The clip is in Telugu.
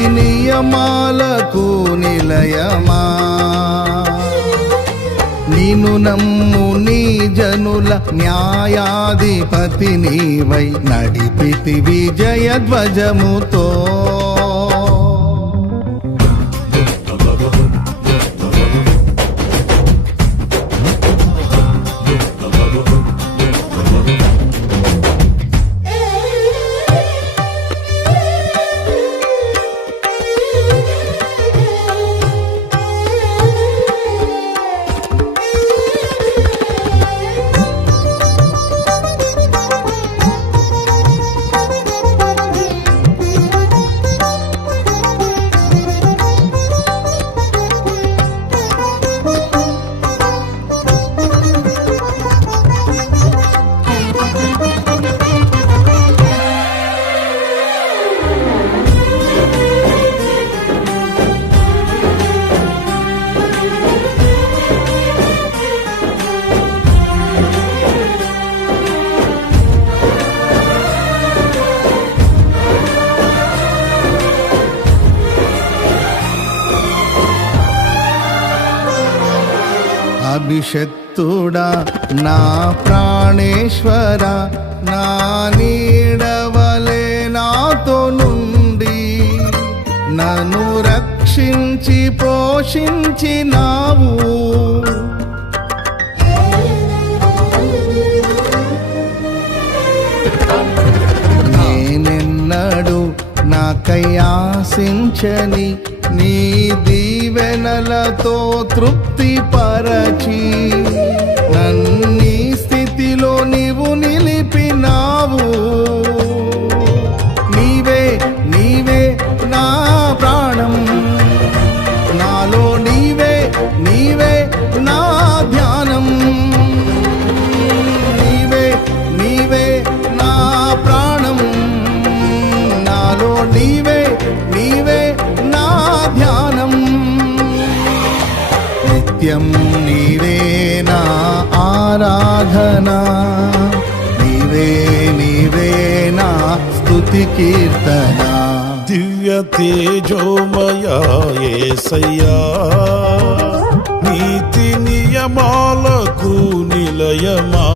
నీతి నియమాలకు నిలయమా. నిన్ను నమ్ము నీ జనుల న్యాయాధిపతి నీవై నడిపితి విజయ ధ్వజముతో. అభిషక్తుడా నా ప్రాణేశ్వర, నా నీడవలే నాతో నుండి నన్ను రక్షించి పోషించినావు. నేనెన్నడు నాకై ఆశించని నీ దీవెనలతో తృప్తి పరచి నన్నీ స్థితిలో నీవు నిలిపినావు. నీవే నీవే నా ప్రాణం, నాలో నీవే నీవే నా ధ్యానం. నీవే నీవే నా ప్రాణం, నాలో నీవే నీవే నా ధ్యానం. నిత్యం నీవే నా ఆరాధన, నీవే నీవే నా స్తుతి కీర్తన. దివ్య తేజోమయా యేసయ్యా, నీతి నియమాలకు నిలయమా.